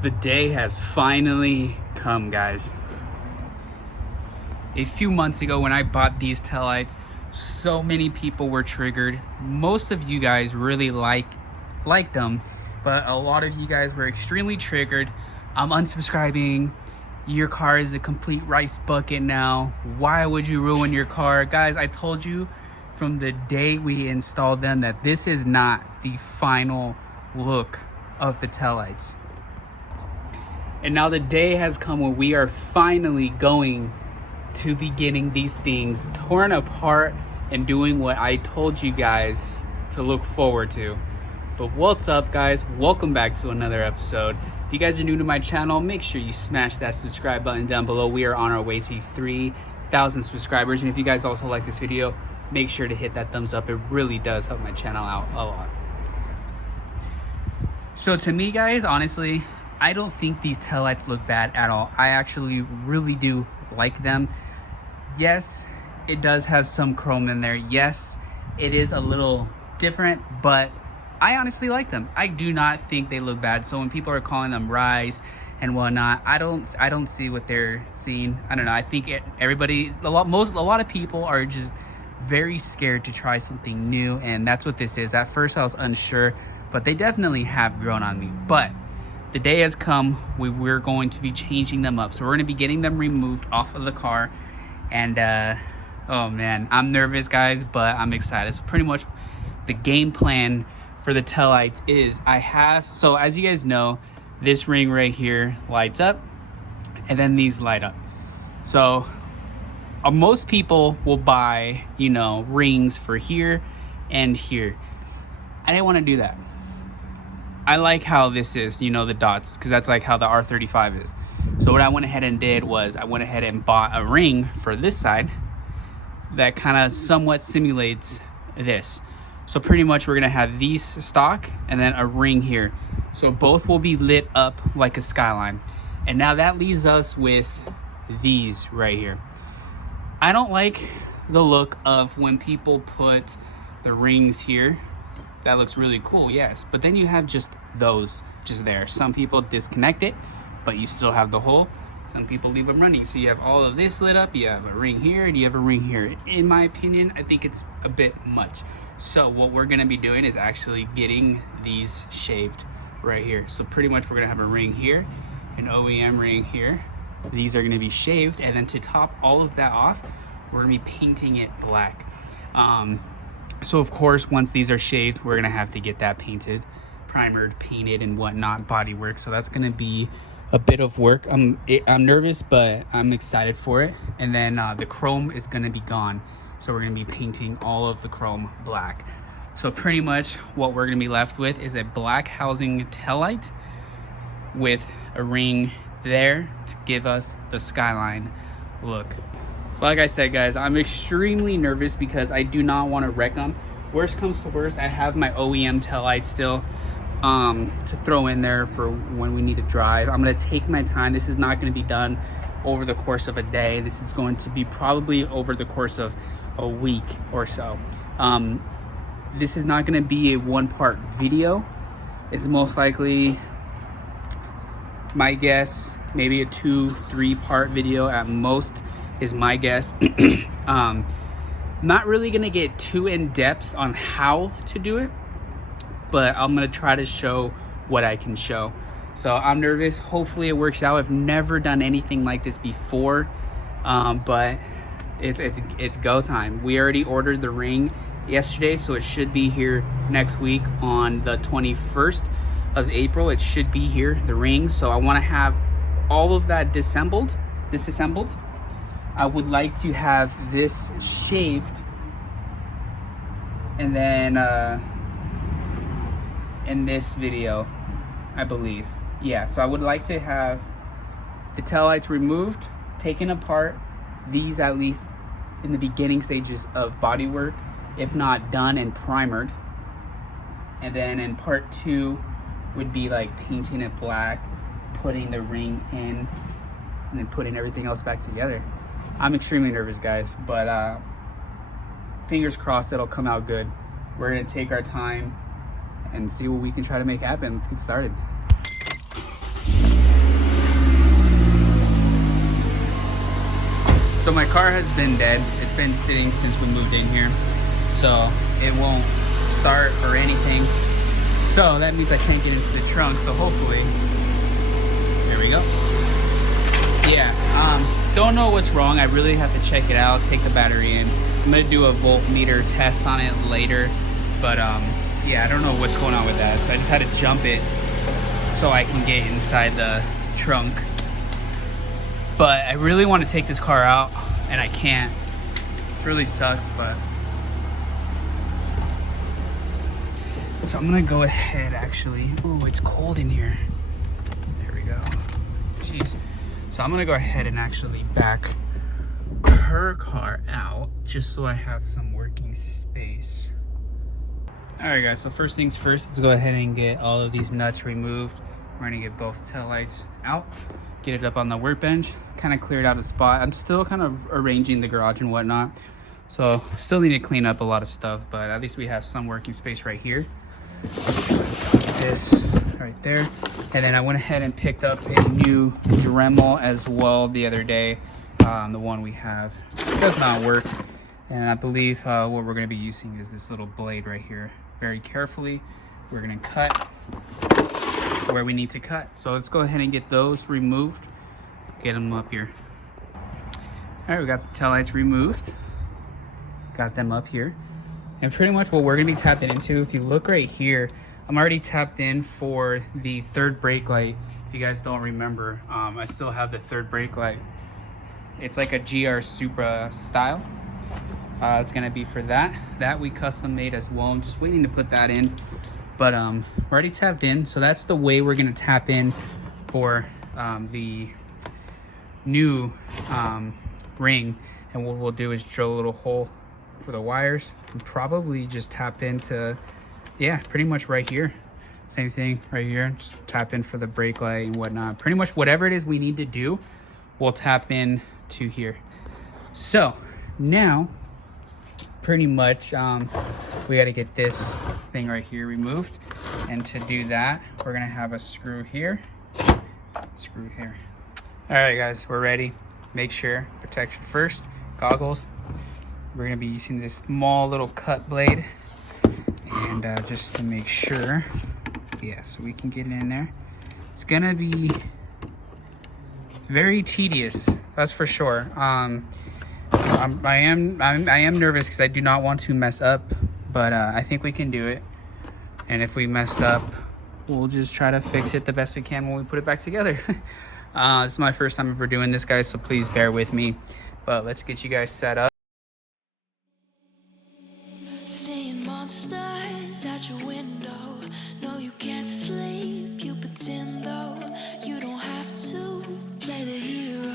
The day has finally come, guys. A few months ago when I bought these taillights, so many people were triggered. Most of you guys really liked them, but a lot of you guys were extremely triggered. I'm unsubscribing. Your car is a complete rice bucket now. Why would you ruin your car? Guys, I told you from the day we installed them that this is not the final look of the taillights. And now the day has come when we are finally going to be getting these things torn apart and doing what I told you guys to look forward to. But what's up, guys? Welcome back to another episode. If you guys are new to my channel, make sure you smash that subscribe button down below. We are on our way to 3,000 subscribers. And if you guys also like this video, make sure to hit that thumbs up. It really does help my channel out a lot. So to me, guys, honestly, I don't think these taillights look bad at all. I actually really do like them. Yes, it does have some chrome in there. Yes, it is a little different, but I honestly like them. I do not think they look bad. So when people are calling them rise and whatnot, I don't see what they're seeing. I don't know. I think a lot of people are just very scared to try something new, and that's what this is. At first I was unsure, but they definitely have grown on me. But the day has come. We're going to be changing them up. So we're going to be getting them removed off of the car. And oh man, I'm nervous, guys, but I'm excited. So pretty much the game plan for the taillights is so as you guys know, this ring right here lights up and then these light up. So most people will buy, rings for here and here. I didn't want to do that. I like how this is, the dots, because that's like how the R35 is. So what I went ahead and did was I went ahead and bought a ring for this side that kind of somewhat simulates this. So pretty much we're gonna have these stock and then a ring here. So both will be lit up like a skyline. And now that leaves us with these right here. I don't like the look of when people put the rings here. That looks really cool, yes, but then you have just those just there. Some people disconnect it, but you still have the hole. Some people leave them running. So you have all of this lit up, you have a ring here, and you have a ring here. In my opinion, I think it's a bit much. So what we're gonna be doing is actually getting these shaved right here. So pretty much we're gonna have a ring here, an OEM ring here. These are gonna be shaved, and then to top all of that off, we're gonna be painting it black. So of course, once these are shaved, we're gonna have to get that painted, primered, painted, and whatnot, body work. So that's gonna be a bit of work. I'm nervous, but I'm excited for it. And then the chrome is gonna be gone. So we're gonna be painting all of the chrome black. So pretty much what we're gonna be left with is a black housing taillight with a ring there to give us the skyline look. So like I said, guys, I'm extremely nervous because I do not want to wreck them. Worst comes to worst, I have my OEM taillight still to throw in there for when we need to drive. I'm going to take my time. This is not going to be done over the course of a day. This is going to be probably over the course of a week or so. This is not going to be a one-part video. It's most likely, my guess, maybe a 2-3 part video at most is my guess. Not really gonna get too in depth on how to do it, but I'm gonna try to show what I can show. So I'm nervous. Hopefully it works out. I've never done anything like this before, but it's go time. We already ordered the ring yesterday, so it should be here next week on the 21st of April. It should be here, the ring. So I want to have all of that disassembled. I would like to have this shaved, and then in this video, I believe. Yeah, so I would like to have the taillights removed, taken apart, these at least in the beginning stages of body work, if not done and primered. And then in part 2 would be like painting it black, putting the ring in, and then putting everything else back together. I'm extremely nervous, guys, but fingers crossed it'll come out good. We're gonna take our time and see what we can try to make happen. Let's get started. So my car has been dead. It's been sitting since we moved in here. So it won't start or anything. So that means I can't get into the trunk. So hopefully, there we go. Yeah, don't know what's wrong. I really have to check it out, take the battery in. I'm gonna do a voltmeter test on it later. But yeah, I don't know what's going on with that. So I just had to jump it so I can get inside the trunk. But I really want to take this car out and I can't. It really sucks, but. So I'm gonna go ahead actually. Oh, it's cold in here. There we go. Jeez. So I'm gonna go ahead and actually back her car out just so I have some working space. All right guys, so first things first, let's go ahead and get all of these nuts removed. We're gonna get both taillights out, get it up on the workbench, kind of cleared out a spot. I'm still kind of arranging the garage and whatnot. So still need to clean up a lot of stuff, but at least we have some working space right here. This right there. And then I went ahead and picked up a new Dremel as well the other day. The one we have does not work. And I believe what we're gonna be using is this little blade right here. Very carefully, we're gonna cut where we need to cut. So let's go ahead and get those removed, get them up here. All right, we got the taillights removed. Got them up here. And pretty much what we're gonna be tapping into, if you look right here, I'm already tapped in for the third brake light. If you guys don't remember, I still have the third brake light. It's like a GR Supra style. It's gonna be for that. That we custom made as well. I'm just waiting to put that in. But we're already tapped in. So that's the way we're gonna tap in for the new ring. And what we'll do is drill a little hole for the wires and probably just tap into, yeah, pretty much right here. Same thing right here, just tap in for the brake light and whatnot. Pretty much whatever it is we need to do, we'll tap in to here. So now, pretty much, we got to get this thing right here removed. And to do that, we're gonna have a screw here, screw here. All right guys, we're ready. Make sure, protection first, goggles. We're gonna be using this small little cut blade. And just to make sure, yeah, so we can get it in there. It's gonna be very tedious, that's for sure. I am nervous because I do not want to mess up, but I think we can do it. And if we mess up, we'll just try to fix it the best we can when we put it back together. This is my first time ever doing this, guys, so please bear with me. But let's get you guys set up. Seeing monsters at your window. No, you can't sleep, you pretend though. You don't have to play the hero.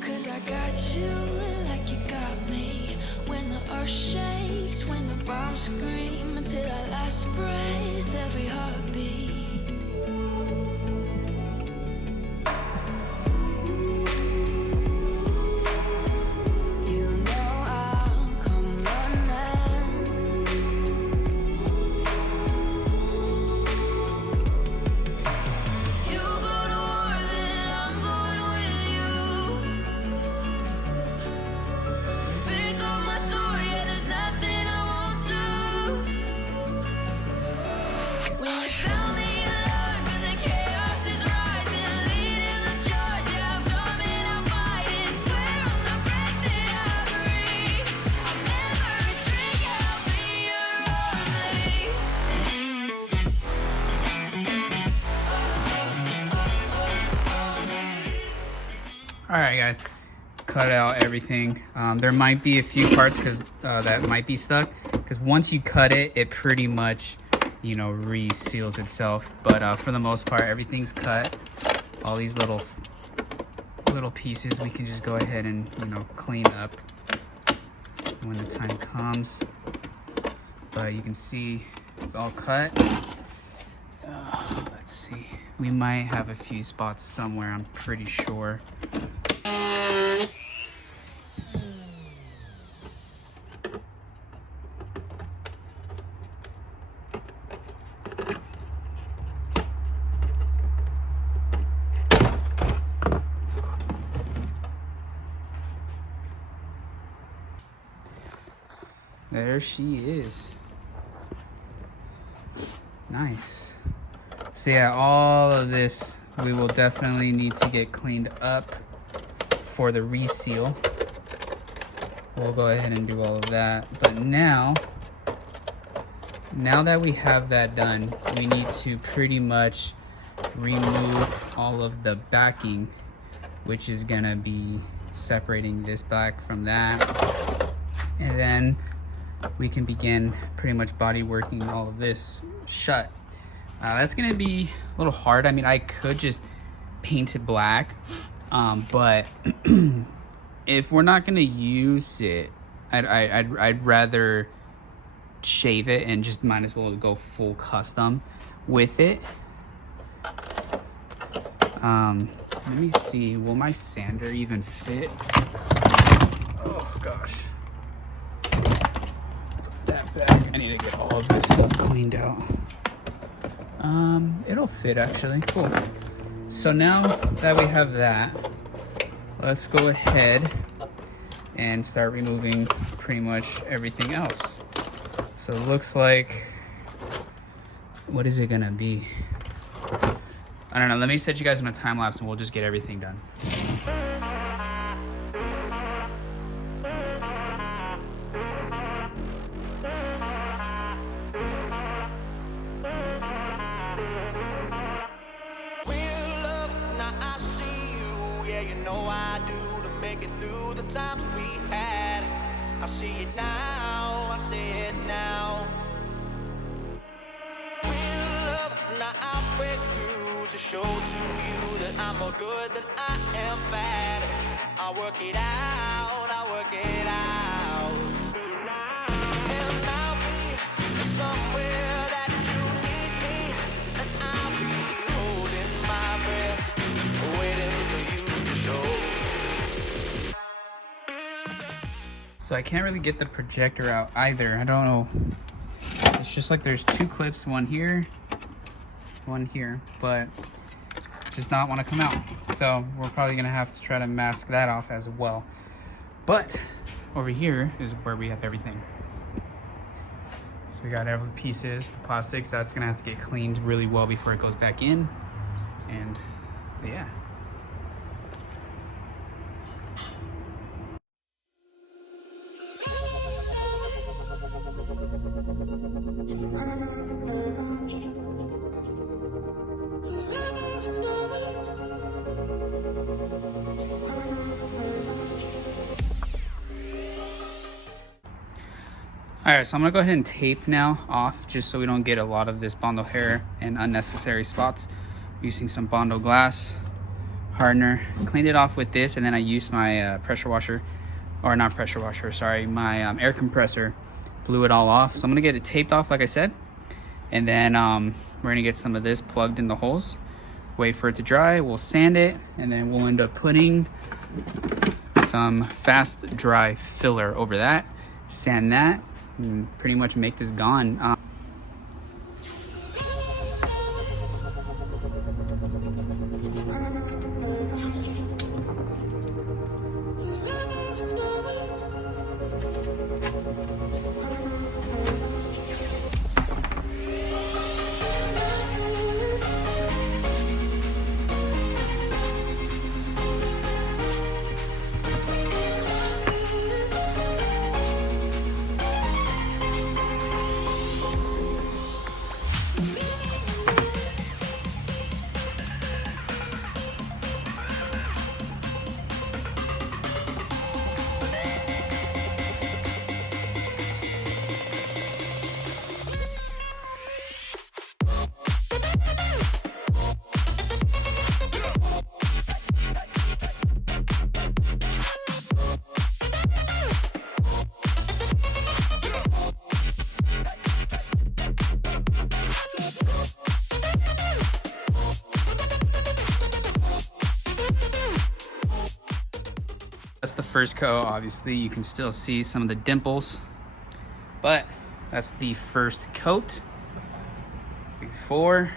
Cause I got you like you got me. When the earth shakes, when the bombs scream, until our last breath, every heartbeat. All right, guys, cut out everything. There might be a few parts because that might be stuck. Because once you cut it, it pretty much, you know, reseals itself. But for the most part, everything's cut. All these little pieces, we can just go ahead and, you know, clean up when the time comes. But you can see it's all cut. Let's see. We might have a few spots somewhere, I'm pretty sure. there she is. Nice. So yeah, all of this we will definitely need to get cleaned up for the reseal. We'll go ahead and do all of that. But now that we have that done, we need to pretty much remove all of the backing, which is gonna be separating this back from that. And then we can begin pretty much body working all of this shut. That's gonna be a little hard. I mean, I could just paint it black, but if we're not gonna use it, I'd rather shave it and just might as well go full custom with it. Let me see, will my sander even fit? Oh gosh. That back, I need to get all of this stuff cleaned out. It'll fit actually, cool. So now that we have that, let's go ahead and start removing pretty much everything else. So it looks like, what is it gonna be? I don't know, let me set you guys on a time lapse and we'll just get everything done. I see it now, I see it now. Real love, now I break through to show to you that I'm more good than I am bad. I work it out, I work it out. And I'll be somewhere that you need me, and I'll be holding my breath, waiting for you to show. So I can't really get the projector out either. I don't know. It's just like there's two clips, one here, but it does not want to come out. So we're probably gonna have to try to mask that off as well. But over here is where we have everything. So we got every pieces, the plastics, that's gonna have to get cleaned really well before it goes back in. And yeah. All right, so I'm gonna go ahead and tape now off just so we don't get a lot of this Bondo hair and unnecessary spots. Using some Bondo glass hardener, cleaned it off with this, and then I used my pressure washer, or not pressure washer, sorry, my air compressor, blew it all off. So I'm gonna get it taped off like I said, and then we're gonna get some of this plugged in the holes, wait for it to dry, we'll sand it, and then we'll end up putting some fast dry filler over that, sand that, and pretty much make this gone. That's the first coat. Obviously you can still see some of the dimples, but that's the first coat. Before,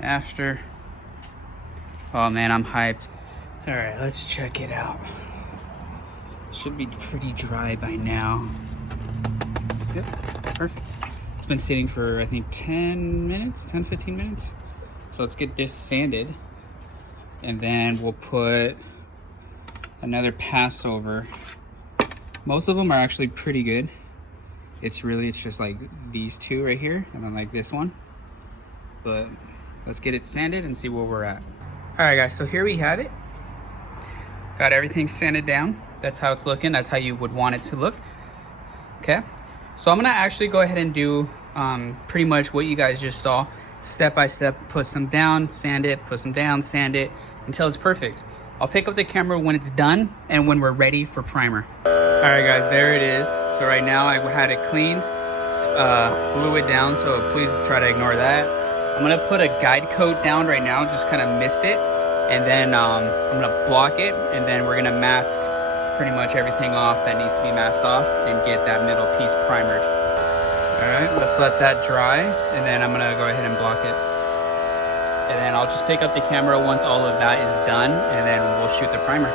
after. Oh man, I'm hyped. All right, let's check it out. Should be pretty dry by now. Yep, perfect. It's been sitting for I think 10 minutes, 10-15 minutes. So let's get this sanded, and then we'll put another pass over. Most of them are actually pretty good. It's just like these two right here, and then like this one. But let's get it sanded and see where we're at. All right, guys, so here we have it. Got everything sanded down. That's how it's looking. That's how you would want it to look. Okay, so I'm gonna actually go ahead and do pretty much what you guys just saw, step by step. Put some down, sand it, put some down, sand it until it's perfect. I'll pick up the camera when it's done and when we're ready for primer. All right, guys, there it is. So right now I had it cleaned, blew it down, so please try to ignore that. I'm gonna put a guide coat down right now, just kind of mist it, and then I'm gonna block it, and then we're gonna mask pretty much everything off that needs to be masked off and get that middle piece primered. All right, let's let that dry, and then I'm gonna go ahead and block it. And then I'll just pick up the camera once all of that is done, and then we'll shoot the primer.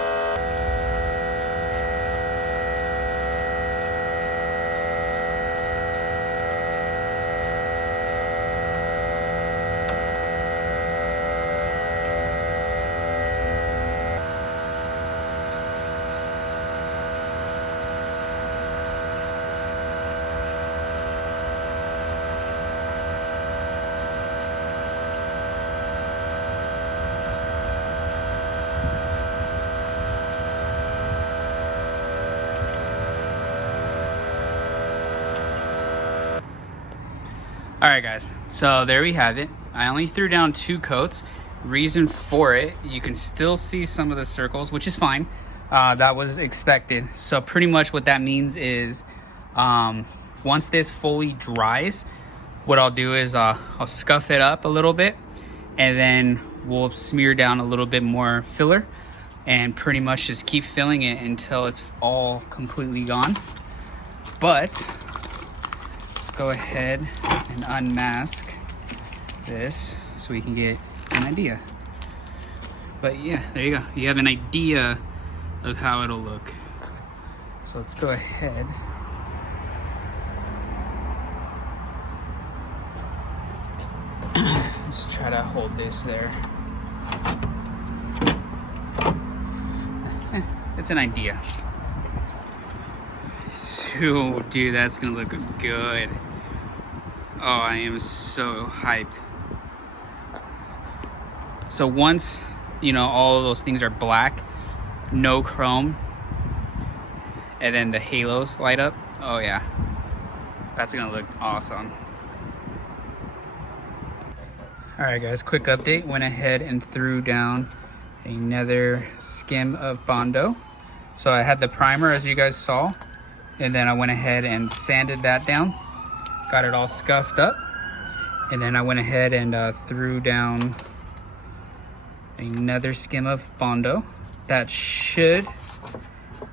All right, guys, so there we have it. I only threw down 2 coats. Reason for it, you can still see some of the circles, which is fine. That was expected. So pretty much what that means is once this fully dries, what I'll do is I'll scuff it up a little bit, and then we'll smear down a little bit more filler and pretty much just keep filling it until it's all completely gone. But let's go ahead and unmask this so we can get an idea. But yeah, there you go. You have an idea of how it'll look. So let's go ahead. Let's try to hold this there. It's an idea. So, dude, that's gonna look good. Oh, I am so hyped. So once, you know, all of those things are black, no chrome, and then the halos light up, oh yeah, that's gonna look awesome. All right, guys, quick update. Went ahead and threw down another skim of Bondo. So I had the primer, as you guys saw, and then I went ahead and sanded that down. Got it all scuffed up, and then I went ahead and threw down another skim of Bondo. That should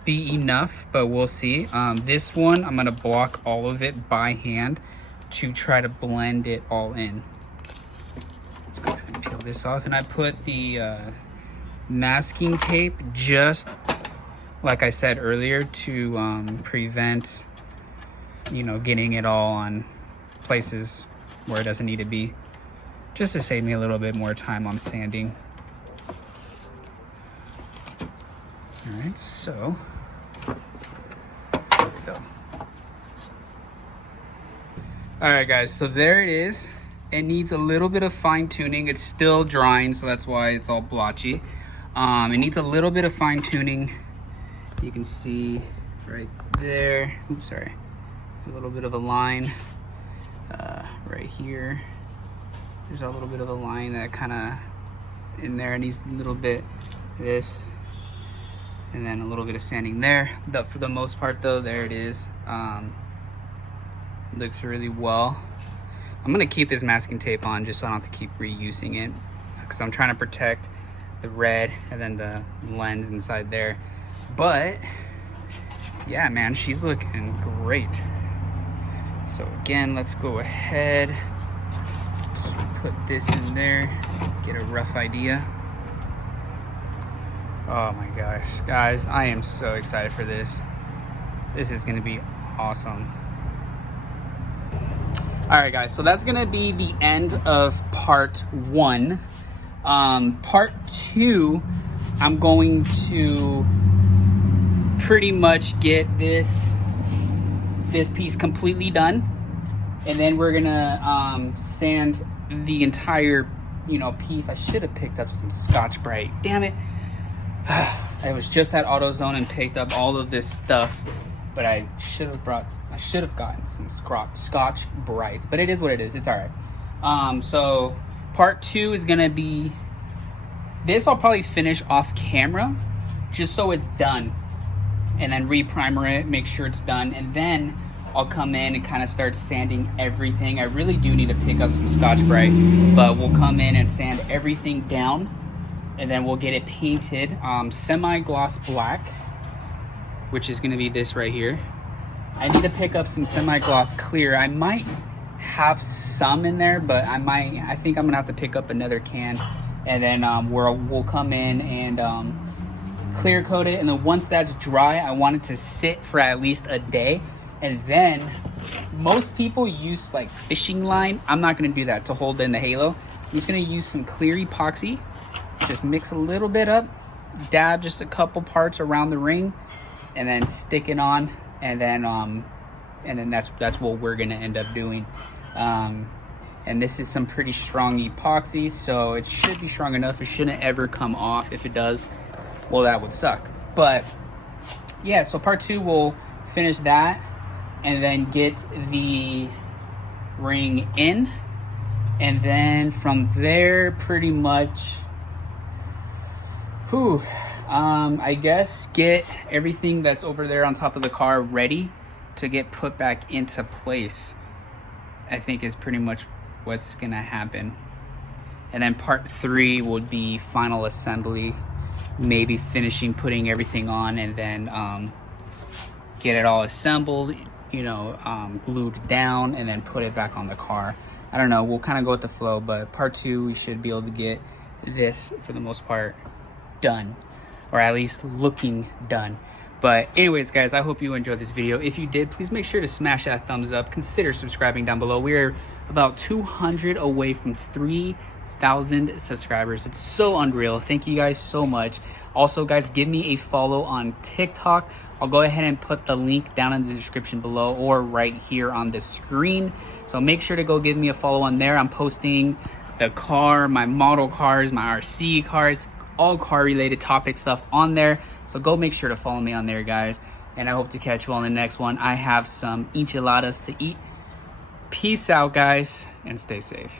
be enough, but we'll see. This one, I'm gonna block all of it by hand to try to blend it all in. Let's go ahead and peel this off, and I put the masking tape just like I said earlier to prevent, you know, getting it all on places where it doesn't need to be, just to save me a little bit more time on sanding. All right, so there we go. All right, guys, so there it is. It needs a little bit of fine tuning. It's still drying, so that's why it's all blotchy. It needs a little bit of fine tuning. You can see right there. Oops, sorry. A little bit of a line right here. There's a little bit of a line that kind of in there. It needs a little bit of this, and then a little bit of sanding there. But for the most part, though, there it is. Looks really well. I'm gonna keep this masking tape on just so I don't have to keep reusing it, because I'm trying to protect the red and then the lens inside there. But yeah, man, she's looking great. So again, let's go ahead, just put this in there, get a rough idea. Oh my gosh, guys, I am so excited for this. This is gonna be awesome. All right, guys, so that's gonna be the end of part 1. Part 2, I'm going to pretty much get this piece completely done, and then we're gonna sand the entire, you know, piece. I should have picked up some Scotch-Brite. Damn it. I was just at AutoZone and picked up all of this stuff, but I should have gotten some Scotch-Brite, but it is what it is. It's all right. So part 2 is gonna be this. I'll probably finish off camera just so it's done, and then re-primer it, make sure it's done, and then I'll come in and kind of start sanding everything. I really do need to pick up some Scotch-Brite, but we'll come in and sand everything down, and then we'll get it painted semi-gloss black, which is going to be this right here. I need to pick up some semi-gloss clear. I might have some in there, but I think I'm gonna have to pick up another can, and then we'll come in and clear coat it. And then once that's dry, I want it to sit for at least a day. And then most people use like fishing line. I'm not gonna do that to hold in the halo. I'm just gonna use some clear epoxy, just mix a little bit up, dab just a couple parts around the ring, and then stick it on. And then that's what we're gonna end up doing. And this is some pretty strong epoxy, so it should be strong enough. It shouldn't ever come off. If it does, well, that would suck. But yeah, so part 2, we'll finish that and then get the ring in, and then from there pretty much I guess get everything that's over there on top of the car ready to get put back into place. I think is pretty much what's gonna happen. And then part 3 would be final assembly, maybe finishing putting everything on, and then get it all assembled, you know, glued down, and then put it back on the car. I don't know, we'll kind of go with the flow, but part 2 we should be able to get this for the most part done, or at least looking done. But anyways, guys, I hope you enjoyed this video. If you did, please make sure to smash that thumbs up. Consider subscribing down below. We're about 200 away from 3,000 subscribers. It's so unreal. Thank you guys so much. Also, guys, give me a follow on TikTok. I'll go ahead and put the link down in the description below or right here on the screen. So make sure to go give me a follow on there. I'm posting the car, my model cars, my RC cars, all car related topic stuff on there. So go make sure to follow me on there, guys. And I hope to catch you all in the next one. I have some enchiladas to eat. Peace out, guys, and stay safe.